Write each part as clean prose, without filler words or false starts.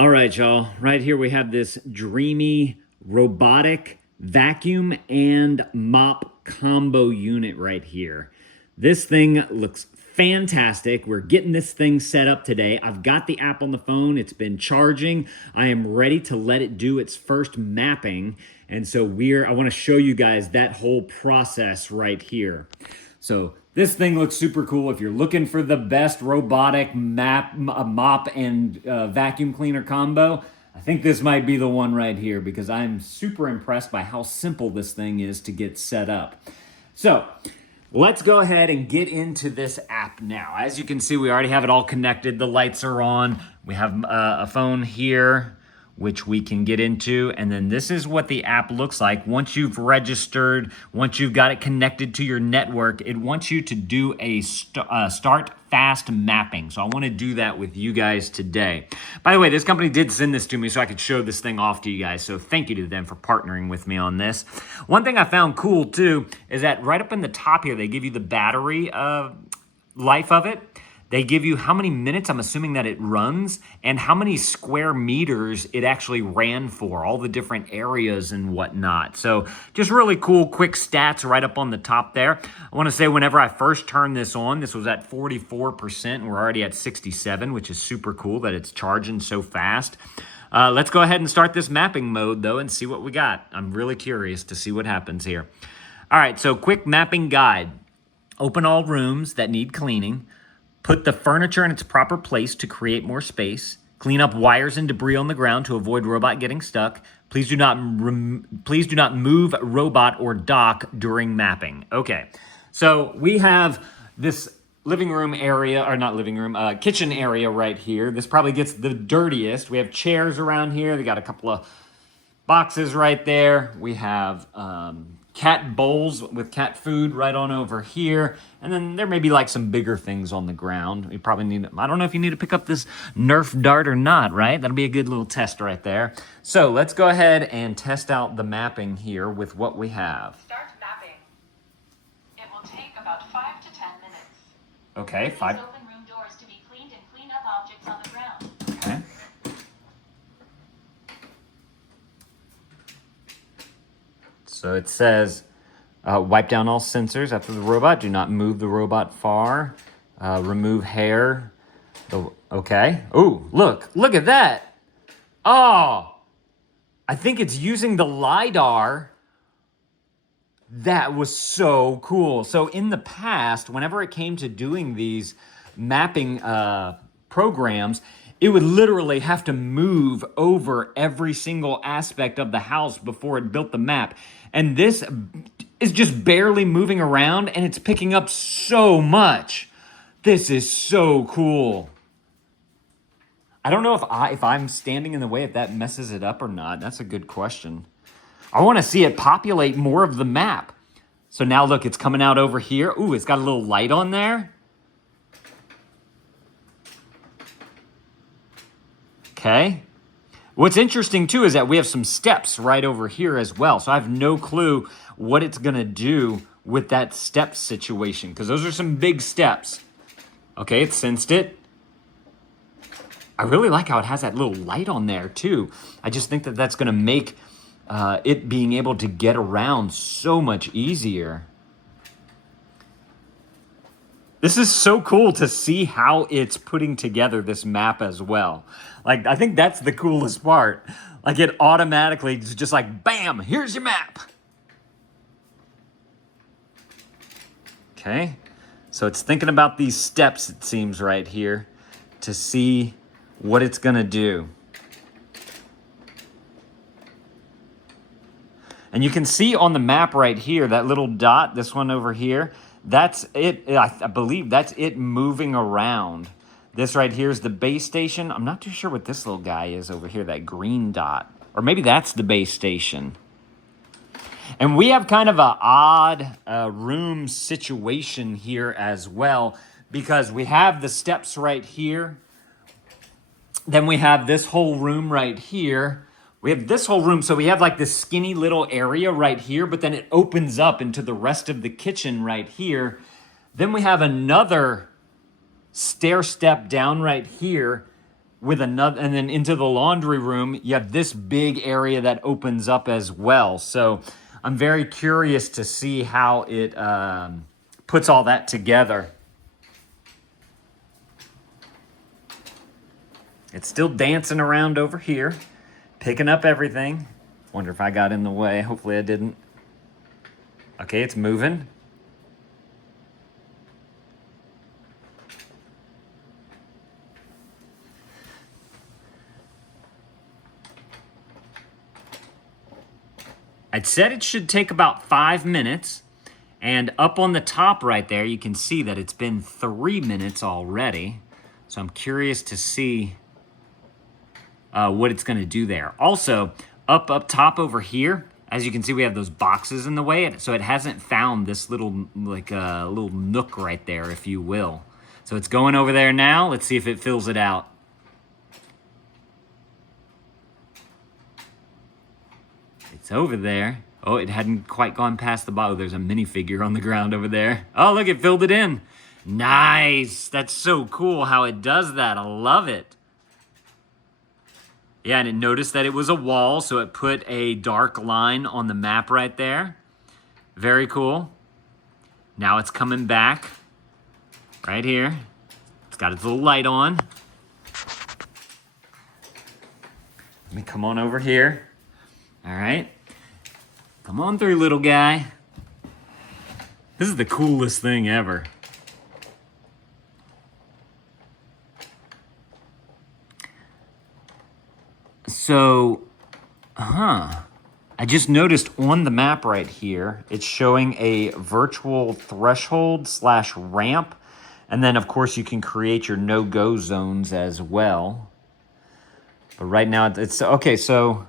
All right, y'all. Right here we have this Dreamy robotic vacuum and mop combo unit right here. This thing looks fantastic. We're getting this thing set up today. I've got the app on the phone. It's been charging. I am ready to let it do its first mapping. And so I want to show you guys that whole process right here. So this thing looks super cool. If you're looking for the best robotic mop and vacuum cleaner combo, I think this might be the one right here because I'm super impressed by how simple this thing is to get set up. So let's go ahead and get into this app now. As you can see, we already have it all connected. The lights are on. We have a phone here, which we can get into. And then this is what the app looks like. Once you've registered, once you've got it connected to your network, it wants you to do a start fast mapping. So I want to do that with you guys today. By the way, this company did send this to me so I could show this thing off to you guys. So thank you to them for partnering with me on this. One thing I found cool too is that right up in the top here, they give you the battery life of it. They give you how many minutes, I'm assuming that it runs, and how many square meters it actually ran for, all the different areas and whatnot. So just really cool, quick stats right up on the top there. I want to say whenever I first turned this on, this was at 44%, and we're already at 67, which is super cool that it's charging so fast. Let's go ahead and start this mapping mode, though, and see what we got. I'm really curious to see what happens here. All right, so quick mapping guide. Open all rooms that need cleaning. Put the furniture in its proper place to create more space. Clean up wires and debris on the ground to avoid robot getting stuck. Please do not move robot or dock during mapping. Okay, so we have this living room area, or not living room, kitchen area right here. This probably gets the dirtiest. We have chairs around here. They got a couple of boxes right there. We have cat bowls with cat food right on over here. And then there may be like some bigger things on the ground. You probably need, I don't know if you need to pick up this Nerf dart or not, right? That'll be a good little test right there. So let's go ahead and test out the mapping here with what we have. Start mapping. It will take about 5 to 10 minutes. Okay, Please open room doors to be cleaned and clean up objects on the ground. Okay. So it says, wipe down all sensors after the robot. Do not move the robot far. Remove hair. Okay. Oh, look at that. Oh, I think it's using the LiDAR. That was so cool. So in the past, whenever it came to doing these mapping programs, it would literally have to move over every single aspect of the house before it built the map. And this is just barely moving around, and it's picking up so much. This is so cool. I don't know if I'm standing in the way, if that messes it up or not. That's a good question. I want to see it populate more of the map. So now look, it's coming out over here. Ooh, it's got a little light on there. Okay. What's interesting too is that we have some steps right over here as well. So I have no clue what it's gonna do with that step situation because those are some big steps. Okay, it sensed it. I really like how it has that little light on there too. I just think that that's gonna make it being able to get around so much easier. This is so cool to see how it's putting together this map as well. Like, I think that's the coolest part. Like, it automatically is just like, bam, here's your map. Okay, so it's thinking about these steps, it seems, right here to see what it's gonna do. And you can see on the map right here, that little dot, this one over here, that's it. I believe that's it moving around. This right here is the base station. I'm not too sure what this little guy is over here, that green dot. Or maybe that's the base station. And we have kind of an odd room situation here as well because we have the steps right here. Then we have this whole room right here. We have this whole room, so we have like this skinny little area right here, but then it opens up into the rest of the kitchen right here. Then we have another stair step down right here, with another, and then into the laundry room, you have this big area that opens up as well. So I'm very curious to see how it puts all that together. It's still dancing around over here, picking up everything. Wonder if I got in the way. Hopefully I didn't. Okay, it's moving. I'd said it should take about 5 minutes. And up on the top right there, you can see that it's been 3 minutes already. So I'm curious to see what it's going to do there. Also, up top over here, as you can see, we have those boxes in the way, so it hasn't found this little little nook right there, if you will. So it's going over there now. Let's see if it fills it out. It's over there. Oh, it hadn't quite gone past the bottom. Oh, there's a minifigure on the ground over there. Oh, look, it filled it in. Nice. That's so cool how it does that. I love it. Yeah, and it noticed that it was a wall, so it put a dark line on the map right there. Very cool. Now it's coming back right here. It's got its little light on. Let me come on over here. All right. Come on through, little guy. This is the coolest thing ever. So, I just noticed on the map right here, it's showing a virtual threshold / ramp. And then, of course, you can create your no-go zones as well. But right now, it's okay, so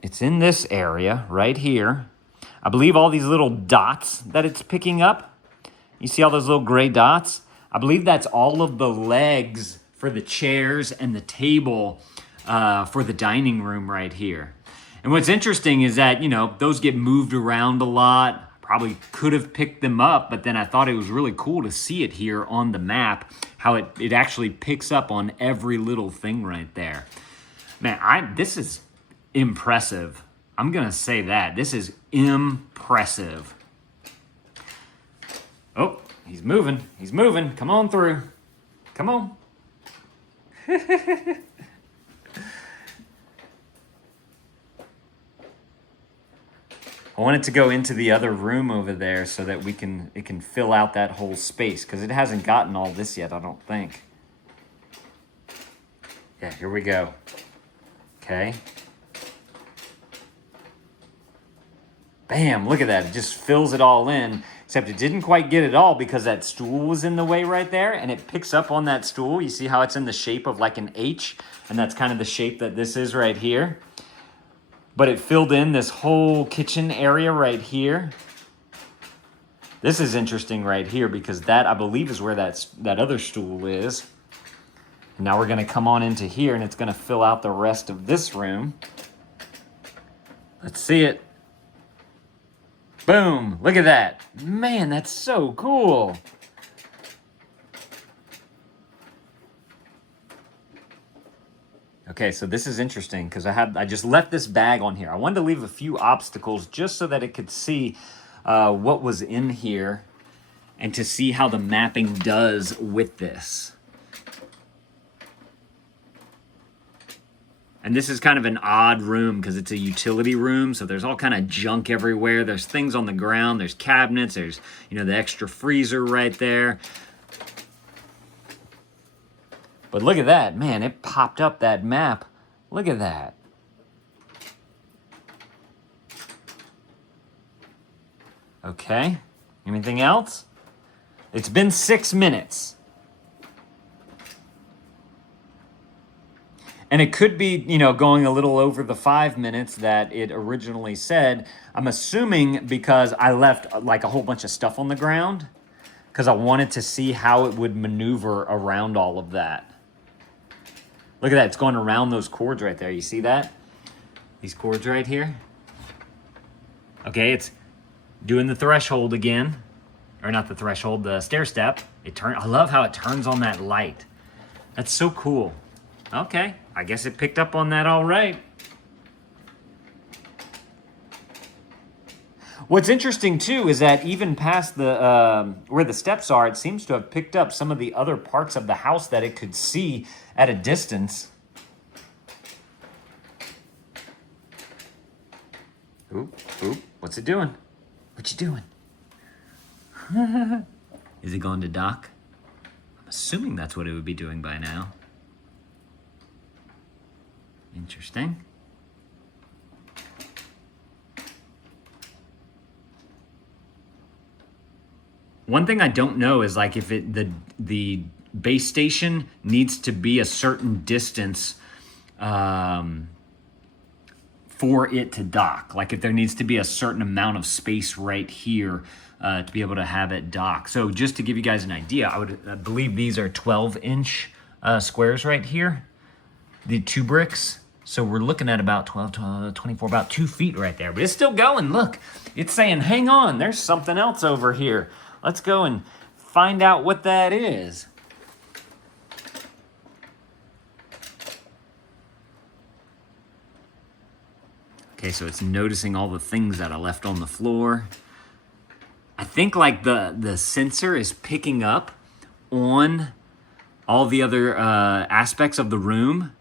it's in this area right here. I believe all these little dots that it's picking up, you see all those little gray dots? I believe that's all of the legs for the chairs and the table for the dining room right here. And what's interesting is that, you know, those get moved around a lot. Probably could have picked them up, but then I thought it was really cool to see it here on the map, how it actually picks up on every little thing right there. Man, this is impressive. I'm going to say that. This is impressive. Oh, he's moving. He's moving. Come on through. Come on. I want it to go into the other room over there so that it can fill out that whole space, because it hasn't gotten all this yet, I don't think. Yeah, here we go. Okay. Bam, look at that. It just fills it all in, except it didn't quite get it all because that stool was in the way right there, and it picks up on that stool. You see how it's in the shape of like an H, and that's kind of the shape that this is right here. But it filled in this whole kitchen area right here. This is interesting right here because that, I believe, is where that other stool is. And now we're going to come on into here, and it's going to fill out the rest of this room. Let's see it. Boom. Look at that. Man, that's so cool. Okay, so this is interesting because I just left this bag on here. I wanted to leave a few obstacles just so that it could see what was in here and to see how the mapping does with this. And this is kind of an odd room because it's a utility room, so there's all kind of junk everywhere. There's things on the ground, there's cabinets, there's, you know, the extra freezer right there. But look at that, man, it popped up that map. Look at that. Okay, anything else? It's been 6 minutes. And it could be, you know, going a little over the 5 minutes that it originally said. I'm assuming because I left like a whole bunch of stuff on the ground because I wanted to see how it would maneuver around all of that. Look at that. It's going around those cords right there. You see that? These cords right here. Okay, it's doing the threshold again. or not the threshold, the stair step. I love how it turns on that light. That's so cool. Okay, I guess it picked up on that all right. What's interesting too is that even past the where the steps are, it seems to have picked up some of the other parts of the house that it could see at a distance. Oop, oop, what's it doing? What you doing? Is it going to dock? I'm assuming that's what it would be doing by now. Interesting. One thing I don't know is like if the base station needs to be a certain distance for it to dock. Like if there needs to be a certain amount of space right here to be able to have it dock. So just to give you guys an idea, I believe these are 12-inch squares right here, the 2 bricks. So we're looking at about 12, 24, about 2 feet right there. But it's still going. Look, it's saying, hang on, there's something else over here. Let's go and find out what that is. Okay, so it's noticing all the things that I left on the floor. I think like the sensor is picking up on all the other aspects of the room.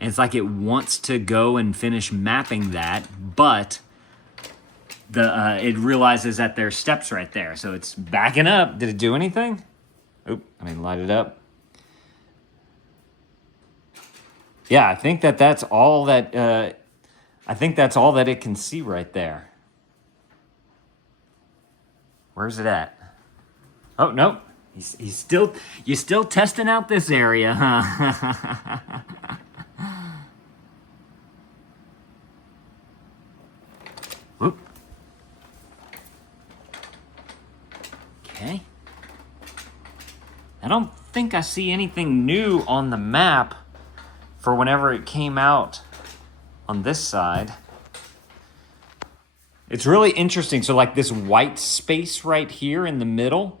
And it's like it wants to go and finish mapping that, but it realizes that there's steps right there. So it's backing up. Did it do anything? Oop, light it up. Yeah, I think that's all that it can see right there. Where's it at? Oh, nope. You're still testing out this area, huh? Whoop. Okay. I don't think I see anything new on the map for whenever it came out on this side. It's really interesting. So like this white space right here in the middle,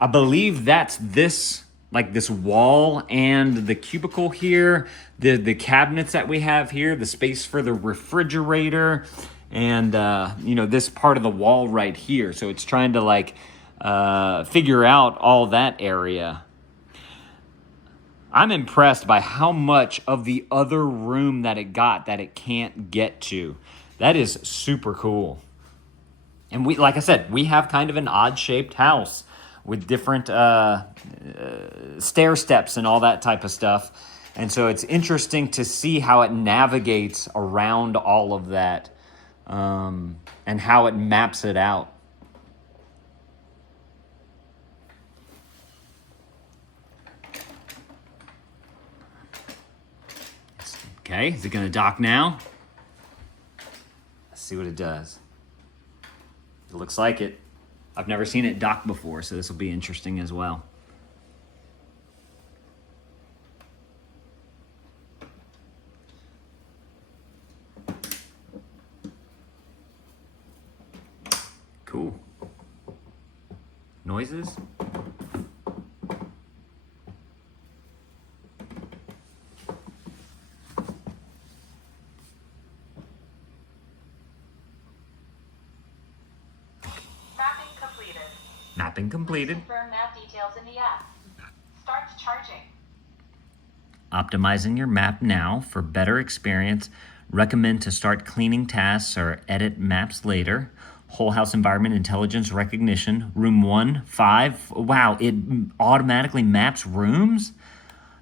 I believe that's this wall and the cubicle here, the cabinets that we have here, the space for the refrigerator, and this part of the wall right here. So it's trying to like figure out all that area. I'm impressed by how much of the other room that it got that it can't get to. That is super cool. And like I said, we have kind of an odd-shaped house with different stair steps and all that type of stuff. And so it's interesting to see how it navigates around all of that and how it maps it out. Okay, is it going to dock now? Let's see what it does. It looks like it. I've never seen it dock before, so this will be interesting as well. Cool. Noises? Mapping completed. Confirm map details in the app. Start charging. Optimizing your map now for better experience. Recommend to start cleaning tasks or edit maps later. Whole house environment intelligence recognition. Room 1, 5. Wow, it automatically maps rooms?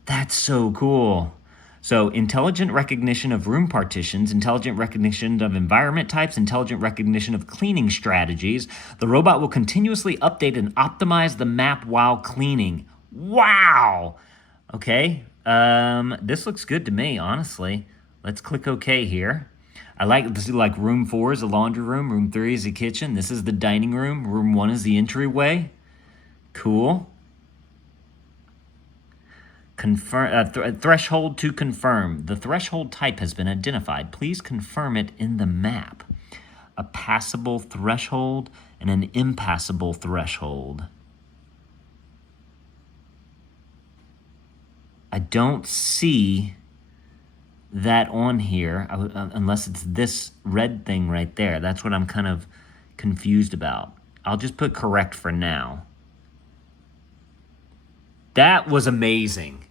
That's so cool. So intelligent recognition of room partitions, intelligent recognition of environment types, intelligent recognition of cleaning strategies. The robot will continuously update and optimize the map while cleaning. Wow. Okay. This looks good to me, honestly. Let's click OK here. I like this. Like room 4 is the laundry room. Room 3 is the kitchen. This is the dining room. Room 1 is the entryway. Cool. Threshold to confirm. The threshold type has been identified. Please confirm it in the map. a passable threshold and an impassable threshold. I don't see that on here, unless it's this red thing right there. That's what I'm kind of confused about. I'll just put correct for now. That was amazing.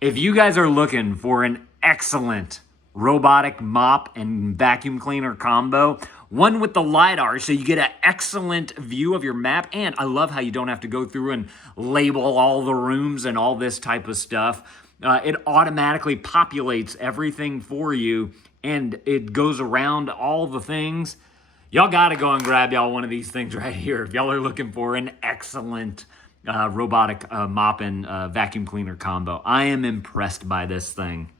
If you guys are looking for an excellent robotic mop and vacuum cleaner combo, one with the LiDAR so you get an excellent view of your map, and I love how you don't have to go through and label all the rooms and all this type of stuff. It automatically populates everything for you, and it goes around all the things. Y'all gotta go and grab y'all one of these things right here if y'all are looking for an excellent robotic mop and vacuum cleaner combo. I am impressed by this thing.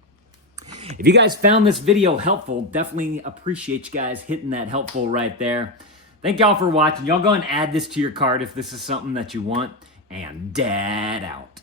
If you guys found this video helpful, definitely appreciate you guys hitting that helpful right there. Thank y'all for watching. Y'all go and add this to your cart if this is something that you want. And Dad out.